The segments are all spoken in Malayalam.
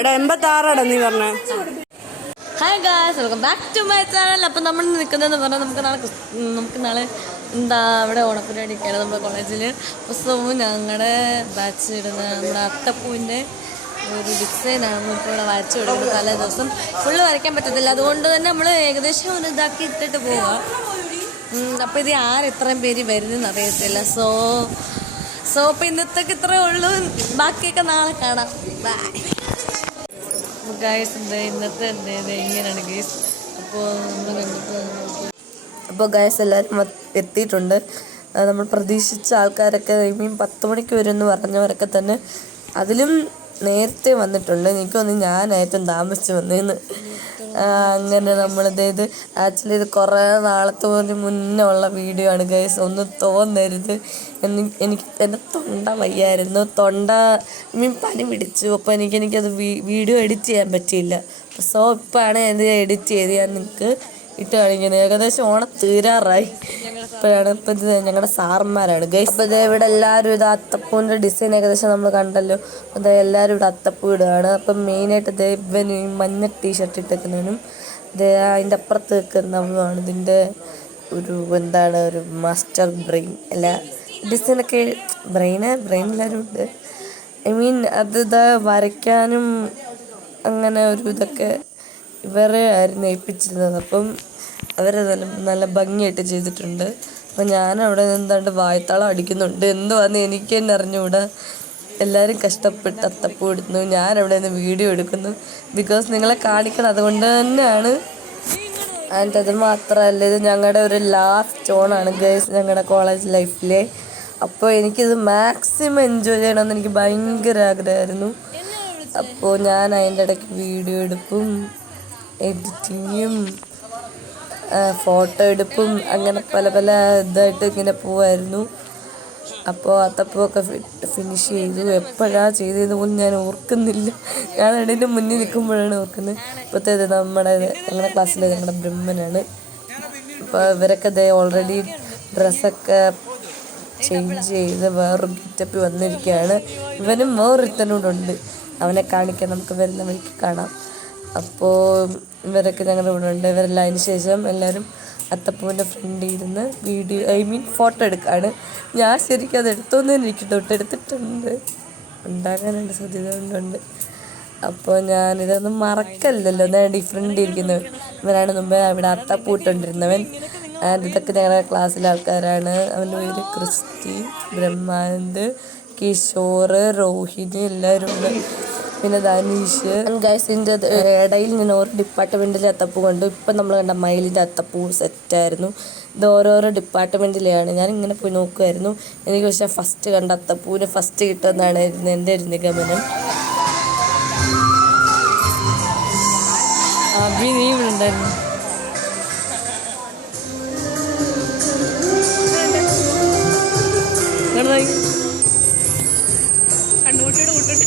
എടാ 86 നീ പറഞ്ഞ. Hi guys, welcome back to my channel. അപ്പം നമ്മൾ നിൽക്കുന്നതെന്ന് പറഞ്ഞാൽ നമുക്ക് നാളെ എന്താ ഇവിടെ ഓണപ്പരിപാടിയൊക്കെയാണ് നമ്മുടെ കോളേജിൽ. പുസ്തകവും ഞങ്ങളുടെ ബാച്ച് ഇടുന്ന നമ്മുടെ അത്തപ്പൂവിൻ്റെ ഒരു ഡിസൈനാണ് നമ്മളിപ്പോൾ ഇവിടെ വരച്ചു കൊടുക്കുന്നത്. തലേ ദിവസം ഫുള്ള് വരയ്ക്കാൻ പറ്റത്തില്ല, അതുകൊണ്ട് തന്നെ നമ്മൾ ഏകദേശം ഒരു ഇതാക്കി ഇട്ടിട്ട് പോവാം. അപ്പോൾ ഇത് ഇത്രയും പേര് വരുന്നതെന്ന് അറിയത്തില്ല. സോ അപ്പോൾ ഇന്നത്തേക്ക് ഇത്രയേ ഉള്ളൂ. ബാക്കിയൊക്കെ നാളെ കാണാം. Bye guys. ഇന്നത്തെ ഇങ്ങനെയാണ് ഗൈസ്. അപ്പോൾ ഗൈസ് എല്ലാവരും എത്തിയിട്ടുണ്ട്. നമ്മൾ പ്രതീക്ഷിച്ച ആൾക്കാരൊക്കെ 10 മണിക്ക് വരുമെന്ന് പറഞ്ഞവരൊക്കെ തന്നെ അതിലും നേരത്തെ വന്നിട്ടുണ്ട്. എനിക്കൊന്ന് ഞാൻ ഏറ്റവും താമസിച്ച് വന്നേന്ന്. അങ്ങനെ നമ്മളിത് ആക്ച്വലി ഇത് കുറേ നാളത്തെ മുന്നേ ഉള്ള വീഡിയോ ആണ് ഗൈസ്. ഒന്നും തോന്നരുത്. എനിക്ക് എൻ്റെ തൊണ്ട വയ്യായിരുന്നു. പനി പിടിച്ചു. അപ്പോൾ എനിക്കത് വീഡിയോ എഡിറ്റ് ചെയ്യാൻ പറ്റിയില്ല. സോ ഇപ്പോഴാണ് ഇത് എഡിറ്റ് ചെയ്ത് ഞാൻ നിങ്ങൾക്ക് ഇട്ട് കാണിക്കുന്നത്. ഏകദേശം ഓണം തീരാറായി. ഇപ്പം ഇത് ഞങ്ങളുടെ സാറന്മാരാണ് ഗൈസ്. അപ്പോൾ ഇവിടെ എല്ലാവരും ഇത് അത്തപ്പൂവിൻ്റെ ഡിസൈൻ ഏകദേശം നമ്മൾ കണ്ടല്ലോ. അത് എല്ലാവരും ഇവിടെ അത്തപ്പൂ ഇടുകയാണ്. അപ്പം മെയിനായിട്ട് ഇവന് മഞ്ഞ ടീഷർട്ട് ഇട്ടേക്കുന്നവനും അതിൻ്റെ അപ്പുറത്ത് നിൽക്കുന്നവനുമാണ് ഇതിൻ്റെ ഒരു മാസ്റ്റർ ബ്രെയിൻ. അല്ല ഡിസൈനൊക്കെ ബ്രെയിൻ എല്ലാവരും ഉണ്ട്. അത് വരയ്ക്കാനും അങ്ങനെ ഇതൊക്കെ ഇവരെ ആയിരുന്നു ഏൽപ്പിച്ചിരുന്നത്. അപ്പം അവരെ നല്ല ഭംഗിയായിട്ട് ചെയ്തിട്ടുണ്ട്. അപ്പം ഞാനവിടെ എന്താണ്ട് വായത്താളം അടിക്കുന്നുണ്ട്. എന്തുവാന്ന് എനിക്ക് തന്നെ അറിഞ്ഞുകൂടാ. എല്ലാവരും കഷ്ടപ്പെട്ട് അത്തപ്പൂ ഇടുന്നു, ഞാനവിടെ നിന്ന് വീഡിയോ എടുക്കുന്നു. ബിക്കോസ് നിങ്ങളെ കാണിക്കണം, അതുകൊണ്ട് തന്നെയാണ്. ആൻഡ് അത് മാത്രമല്ല, ഇത് ഞങ്ങളുടെ ഒരു ലാസ്റ്റ് ഓണാണ് ഗേൾസ് ഞങ്ങളുടെ കോളേജ് ലൈഫിലെ. അപ്പോൾ എനിക്കിത് മാക്സിമം എൻജോയ് ചെയ്യണമെന്ന് എനിക്ക് ഭയങ്കര ആഗ്രഹമായിരുന്നു. അപ്പോൾ ഞാൻ അതിൻ്റെ ഇടയ്ക്ക് വീഡിയോ എടുപ്പും എഡിറ്റിങ്ങും ഫോട്ടോ എടുപ്പും അങ്ങനെ പല ഇതായിട്ട് ഇങ്ങനെ പോവായിരുന്നു. അപ്പോൾ അത്തപ്പൂവൊക്കെ ഫിനിഷ് ചെയ്തു. എപ്പോഴാണ് ചെയ്തതെന്ന് പോലും ഞാൻ ഓർക്കുന്നില്ല. ഞാൻ അതിൻ്റെ മുന്നിൽ നിൽക്കുമ്പോഴാണ് ഓർക്കുന്നത്. ഇപ്പോഴത്തേത് ഞങ്ങളുടെ ക്ലാസ്സിലെ ഞങ്ങളുടെ ബ്രഹ്മനാണ്. അപ്പോൾ ഇവരൊക്കെ ഓൾറെഡി ഡ്രസ്സൊക്കെ ചേഞ്ച് ചെയ്ത് വേറൊരു ഗെറ്റപ്പ് വന്നിരിക്കുകയാണ്. ഇവനും വേറൊരുത്തനോടുണ്ട്, അവനെ കാണിക്കാൻ നമുക്ക് വരുന്ന വഴിക്ക് കാണാം. അപ്പോൾ ഇവരൊക്കെ ഞങ്ങളുടെ ഇവിടെ ഉണ്ട്. ഇവരെല്ലാം അതിന് ശേഷം എല്ലാവരും അത്തപ്പൂവിൻ്റെ ഫ്രണ്ടിൽ ഇരുന്ന് ഫോട്ടോ എടുക്കുകയാണ്. ഞാൻ ശരിക്കും അത് എടുത്തോന്ന് എനിക്ക് തൊട്ടെടുത്തിട്ടുണ്ട്, ഉണ്ടാകാനുണ്ട് സാധ്യത കൊണ്ടുണ്ട്. അപ്പോൾ ഞാനിതൊന്നും മറക്കല്ലല്ലോ. ഞാൻ ഡിഫറെൻ്റ് ഇരിക്കുന്നവൻ ഇവനാണ് മുമ്പേ അവിടെ അത്തപ്പൂ ഇട്ടുകൊണ്ടിരുന്നവൻ. ഇതൊക്കെ ഞങ്ങളുടെ ക്ലാസ്സിലെ ആൾക്കാരാണ്. അവൻ്റെ പേര് ക്രിസ്റ്റി, ബ്രഹ്മാനന്ദ്, കിഷോർ, രോഹിണി എല്ലാവരും ഉണ്ട്. പിന്നെ ധനീഷ്. ഗൈസിൻ്റെ ഇടയിൽ ഞാൻ ഓരോ ഡിപ്പാർട്ട്മെൻറ്റിലെ അത്തപ്പൂ കണ്ടു. ഇപ്പം നമ്മൾ കണ്ട മയിലിൻ്റെ അത്തപ്പൂ സെറ്റായിരുന്നു. ഇത് ഓരോരോ ഡിപ്പാർട്ട്മെൻറ്റിലെയാണ്. ഞാൻ ഇങ്ങനെ പോയി നോക്കുമായിരുന്നു. എനിക്ക് പക്ഷേ ഫസ്റ്റ് കണ്ട അത്തപ്പൂവിന് ഫസ്റ്റ് കിട്ടുമെന്നാണ് എൻ്റെ ഒരു നിഗമനം. നീ ഇവിടെ ഉണ്ടായിരുന്നു. കണ്ണൂട്ടിയോട് കൂട്ടിട്ട്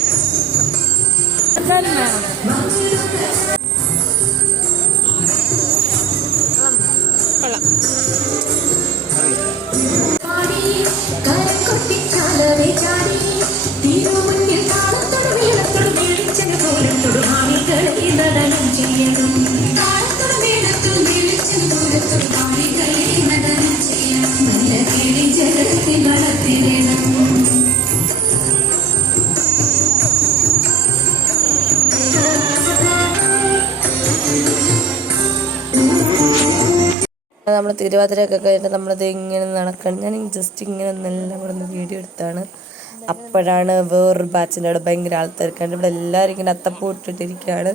നമ്മൾ തിരുവാതിരയൊക്കെ കഴിഞ്ഞിട്ട് നമ്മളത് ഇങ്ങനെ നടക്കണം. ഞാൻ ജസ്റ്റ് ഇങ്ങനെ നല്ല ഇവിടെ നിന്ന് വീഡിയോ എടുത്താണ്. അപ്പോഴാണ് വേറൊരു ബാച്ചിൻ്റെ അവിടെ ഭയങ്കര ആൾത്തിരക്കാണ്. ഇവിടെ എല്ലാവരും ഇങ്ങനെ അത്തപ്പൂ ഇട്ടിട്ടിരിക്കുകയാണ്.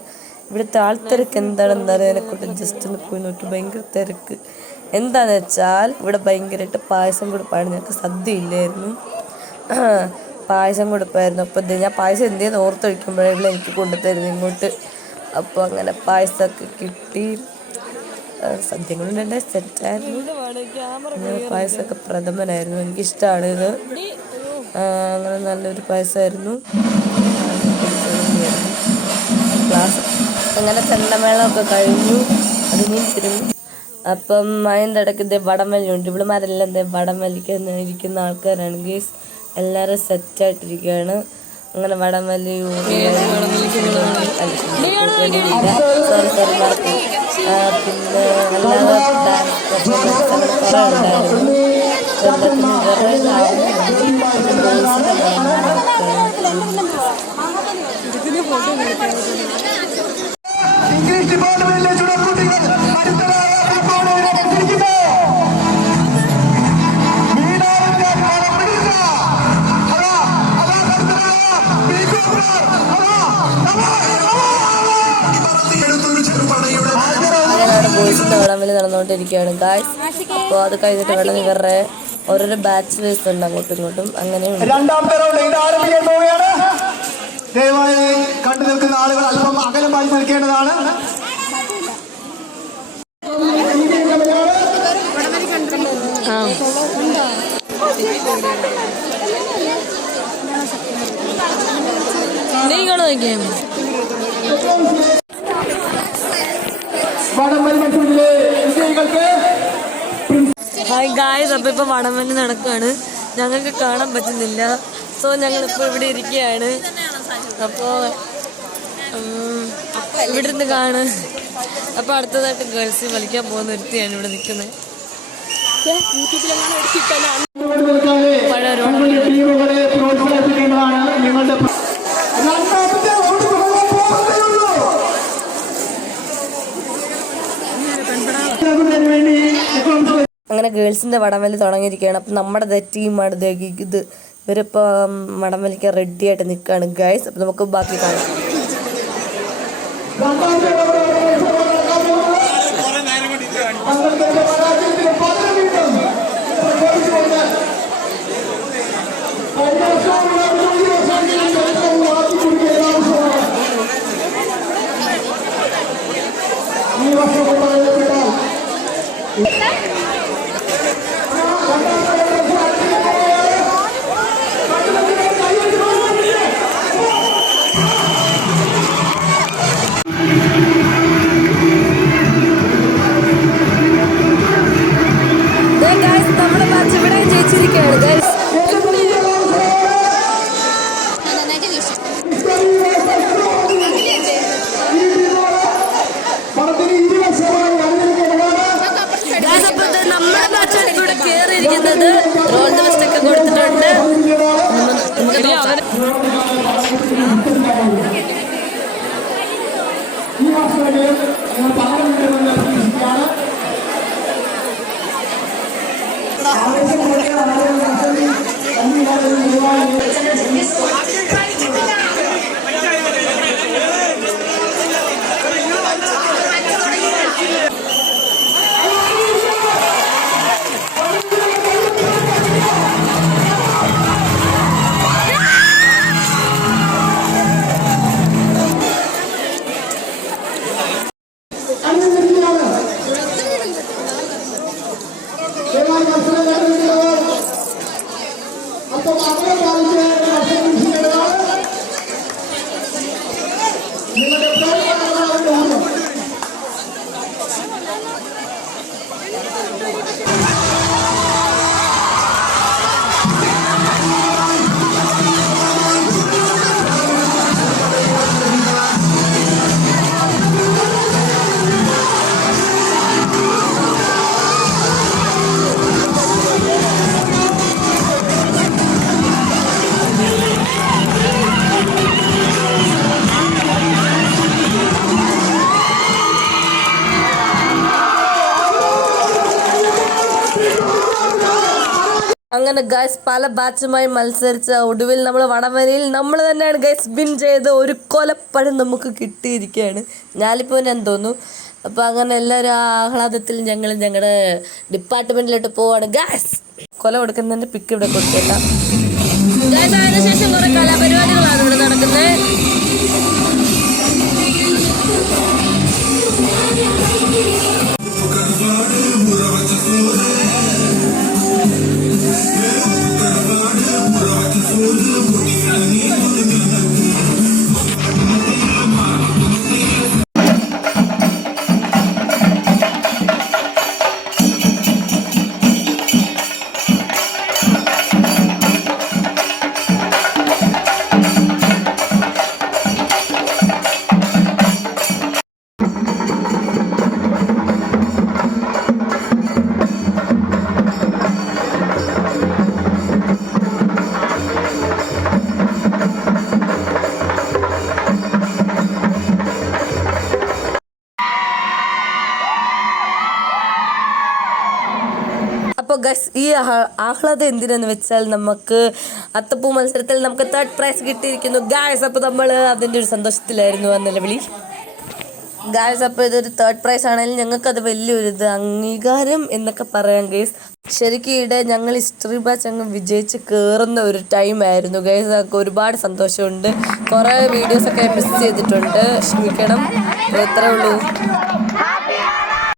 ഇവിടുത്തെ ആൾത്തിരക്ക് എന്താണെന്ന് അറിയാനെക്കൊണ്ട് ജസ്റ്റ് ഒന്ന് പോയി നോക്കി. ഭയങ്കര തിരക്ക്. എന്താണെന്ന് വെച്ചാൽ ഇവിടെ ഭയങ്കരമായിട്ട് പായസം കൊടുപ്പാണ്. ഞങ്ങൾക്ക് സദ്യ ഇല്ലായിരുന്നു, പായസം കൊടുപ്പായിരുന്നു. അപ്പോൾ ഞാൻ പായസം എന്തെന്ന് ഓർത്തൊഴിക്കുമ്പോഴേ ഇവിടെ എനിക്ക് കൊണ്ടുതരുന്നു ഇങ്ങോട്ട്. അപ്പോൾ അങ്ങനെ പായസമൊക്കെ കിട്ടി. സദ്യകളുണ്ട്, സെറ്റായിരുന്നു. പായസമൊക്കെ പ്രഥമനായിരുന്നു, എനിക്കിഷ്ടമാണ് ഇത്. അങ്ങനെ നല്ലൊരു പായസമായിരുന്നു. ക്ലാസ് അങ്ങനെ ചെണ്ടമേളമൊക്കെ കഴിഞ്ഞു. അതിനും തിരുന്നു. അപ്പം അതിൻ്റെ ഇടയ്ക്ക് വടംവലിയുണ്ട്. ഇവിടെമാരെല്ലാം വടം വലിക്കാൻ ഇരിക്കുന്ന ആൾക്കാരാണ് ഗേസ്. എല്ലാവരും സെറ്റായിട്ടിരിക്കുകയാണ്. അങ്ങനെ വടംവലി സോറി മറക്കും. പിന്നെ അല്ലാതെ ഡാൻസ് പെർഫോമൻസ് അങ്ങനെ കുറേ ഉണ്ടായിരുന്നു. എല്ലാത്തിനും ഇംഗ്ലീഷ് ഡിപ്പാർട്ട്മെന്റിലെ ചുടക്കുട്ടികൾ ബോയ്സിന്റെ വടംവലി നടന്നുകൊണ്ടിരിക്കുകയാണ് ഗായ്സ്. അപ്പോൾ അത് കഴിഞ്ഞിട്ട് വേണം ഇവരുടെ ഓരോരോ ബാച്ച് വൈസ് ഉണ്ട് അങ്ങോട്ടും ഇങ്ങോട്ടും. അങ്ങനെയുണ്ട്. രണ്ടാമത്തെ റൗണ്ട് ഇത് ആരംഭിക്കാൻ പോവുകയാണ്. ദയവായി കണ്ടു നിൽക്കുന്ന ആളുകൾ അല്പം അകലമായി നിൽക്കേണ്ടതാണ്. ഹായ് ഗായ്സ്, അപ്പോൾ ഇപ്പോൾ വടംവലി നടക്കുകയാണ്. ഞങ്ങൾക്ക് കാണാൻ പറ്റുന്നില്ല. സോ ഞങ്ങളിപ്പോൾ ഇവിടെ ഇരിക്കുകയാണ്. അപ്പോൾ ഇവിടെ നിന്ന് കാണും. അപ്പോൾ അടുത്തതായിട്ട് ഗേൾസ് വലിക്കാൻ പോകുന്ന ഒരുത്തിയാണ് ഇവിടെ നിൽക്കുന്നത്. അങ്ങനെ ഗേൾസിൻ്റെ വടംവലി തുടങ്ങിയിരിക്കുകയാണ്. അപ്പം നമ്മുടെ ടീമാണ് ഇത്. ഇവരിപ്പോൾ വടംവലിക്കാൻ റെഡി ആയിട്ട് നിൽക്കുകയാണ് ഗൈസ്. അപ്പം നമുക്ക് ബാക്കി കാണാം. നമ്മുടെ ബാച്ച് ഇവിടെ ജയിച്ചിരിക്കുകയാണ് ഗൈസ്. നമ്മുടെ ബാച്ചാണ് ഇവിടെ കയറിയിരിക്കുന്നത്. ഓൾ ദി ബെസ്റ്റ് ഒക്കെ കൊടുത്തിട്ടുണ്ട്. അങ്ങനെ ഗൈസ് പല ബാച്ചുമായി മത്സരിച്ച ഒടുവിൽ നമ്മൾ വടംവലിയിൽ നമ്മൾ തന്നെയാണ് ഗൈസ് വിൻ ചെയ്ത് ഒരു കൊലപ്പഴം നമുക്ക് കിട്ടിയിരിക്കുകയാണ്. ഞാലിപ്പോൾ ഞാൻ തോന്നുന്നു. അപ്പോൾ അങ്ങനെ എല്ലാവരും ആ ആഹ്ലാദത്തിൽ ഞങ്ങൾ ഞങ്ങളുടെ ഡിപ്പാർട്ട്മെൻറ്റിലോട്ട് പോവാണ് ഗൈസ്. കൊല കൊടുക്കുന്നതിൻ്റെ പിക്ക് ഇവിടെ കൊടുത്തേക്കാം ഗൈസ്. അതിനുശേഷം കുറേ കലാപരിപാടികളാണ് ഇവിടെ നടക്കുന്നത്. ഗായ്സ് ഈ ആഹ്ലാദം എന്തിനെന്ന് വെച്ചാൽ നമുക്ക് അത്തപ്പൂ മത്സരത്തിൽ നമുക്ക് 3rd പ്രൈസ് കിട്ടിയിരിക്കുന്നു ഗായ്സ്. അപ്പോൾ നമ്മൾ അതിൻ്റെ ഒരു സന്തോഷത്തിലായിരുന്നു ആ നിലവിളി ഗായ്സ്. അപ്പോൾ ഇതൊരു 3rd പ്രൈസ് ആണെങ്കിലും ഞങ്ങൾക്കത് വലിയൊരു അംഗീകാരം എന്നൊക്കെ പറയാം ഗൈസ്. ശരിക്കും ഇവിടെ ഞങ്ങൾ ഹിസ്റ്ററി ബാച്ച് അങ്ങ് വിജയിച്ച് കയറുന്ന ഒരു ടൈമായിരുന്നു ഗൈസ്. അതൊക്കെ ഒരുപാട് സന്തോഷമുണ്ട്. കുറേ വീഡിയോസൊക്കെ മിസ് ചെയ്തിട്ടുണ്ട്, ക്ഷമിക്കണം. ഇത്രേ ഉള്ളൂ.